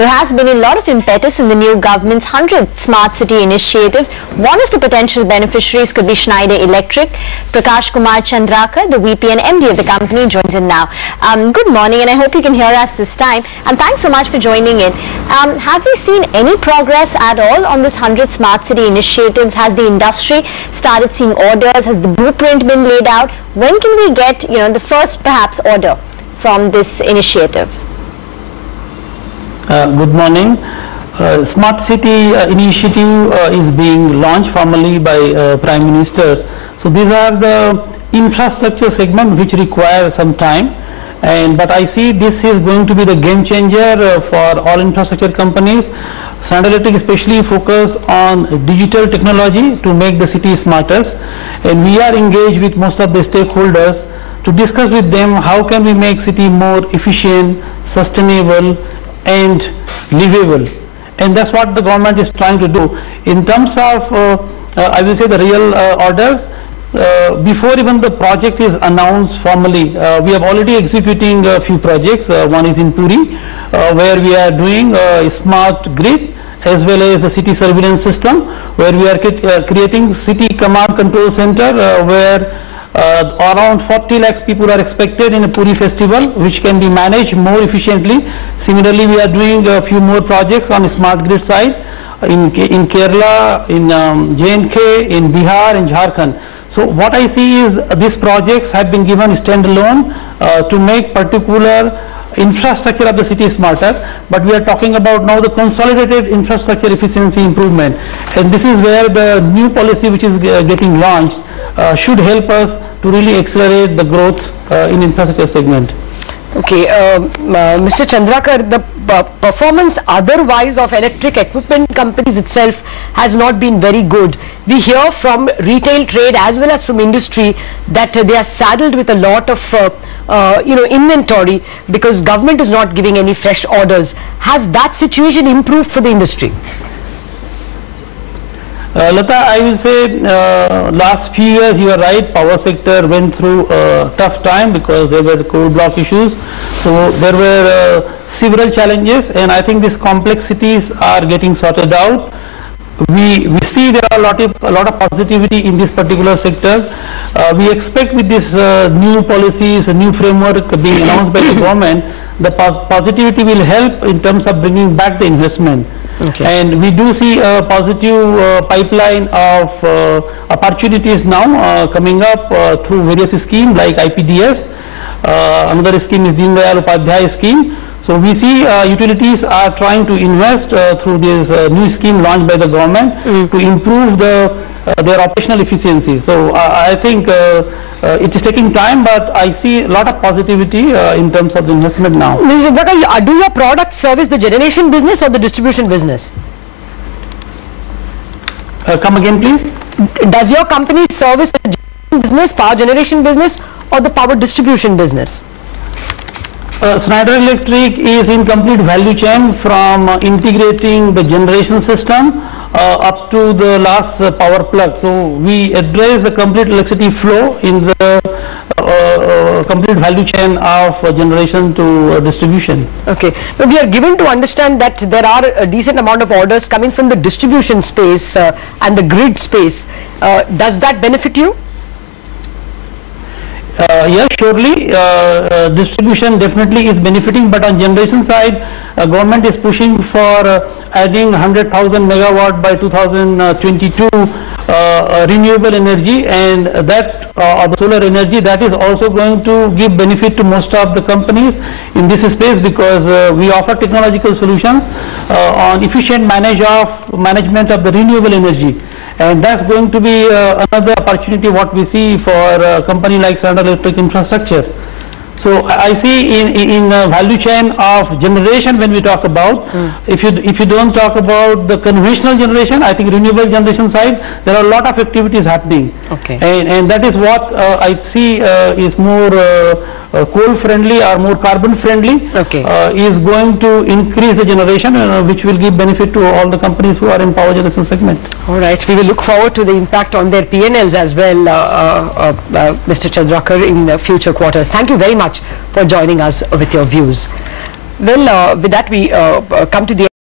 There has been a lot of impetus in the new government's 100th Smart City initiatives. One of the potential beneficiaries could be Schneider Electric. Prakash Chandraker, the VP and MD of the company, joins in now. Good morning, and I hope you can hear us this time. And thanks so much for joining in. Have we seen any progress at all on this 100 Smart City initiatives? Has the industry started seeing orders? Has the blueprint been laid out? When can we get, the first perhaps order from this initiative? Good morning. Smart City initiative is being launched formally by Prime Minister. So these are the infrastructure segment which require some time, but I see this is going to be the game changer for all infrastructure companies. Schneider Electric especially focus on digital technology to make the city smarter, and we are engaged with most of the stakeholders to discuss with them how can we make city more efficient, sustainable and livable. And that's what the government is trying to do. In terms of, I will say, the real orders, before even the project is announced formally, we are already executing a few projects. One is in Puri, where we are doing a smart grid as well as the city surveillance system, where we are creating city command control center, where around 40 lakhs people are expected in a Puri festival, which can be managed more efficiently. Similarly, we are doing a few more projects on the smart grid side in Kerala, in J&K, in Bihar, in Jharkhand. So what I see is these projects have been given standalone to make particular infrastructure of the city smarter, but we are talking about now the consolidated infrastructure efficiency improvement, and this is where the new policy which is getting launched should help us to really accelerate the growth in infrastructure segment. Okay, Mr. Chandraker, the performance otherwise of electric equipment companies itself has not been very good. We hear from retail trade as well as from industry that they are saddled with a lot of inventory because government is not giving any fresh orders. Has that situation improved for the industry? Lata, I will say last few years, you are right, power sector went through a tough time because there were the coal block issues. So there were several challenges, and I think these complexities are getting sorted out. We see there are a lot of positivity in this particular sector. We expect with this new policies, a new framework being announced by the government, the positivity will help in terms of bringing back the investment. Okay. And we do see a positive pipeline of opportunities now coming up through various schemes like IPDS. Another scheme is Deen Dayal Upadhyay scheme. So we see utilities are trying to invest through this new scheme launched by the government to improve their operational efficiency. So I think it is taking time, but I see a lot of positivity in terms of the investment now. Mr. Chandraker, do your products service the generation business or the distribution business? Come again, please. Does your company service the generation business, power generation business, or the power distribution business? Schneider Electric is in complete value chain from integrating the generation system up to the last power plug. So we address the complete electricity flow in the complete value chain of generation to distribution. Okay. But we are given to understand that there are a decent amount of orders coming from the distribution space and the grid space. Does that benefit you? Yes, surely distribution definitely is benefiting, but on generation side, government is pushing for adding 100,000 megawatt by 2022 renewable energy, and that the solar energy, that is also going to give benefit to most of the companies in this space, because we offer technological solutions on efficient management of the renewable energy. And that's going to be another opportunity what we see for a company like Schneider Electric Infrastructure. So I see in value chain of generation when we talk about, if you don't talk about the conventional generation, I think renewable generation side, there are a lot of activities happening. Okay. And that is what I see is more coal friendly or more carbon friendly. Okay. Is going to increase the generation, which will give benefit to all the companies who are in power generation segment. All right, we will look forward to the impact on their P&Ls as well, Mr. Chandraker, in future quarters. Thank you very much for joining us with your views. Well, with that we come to the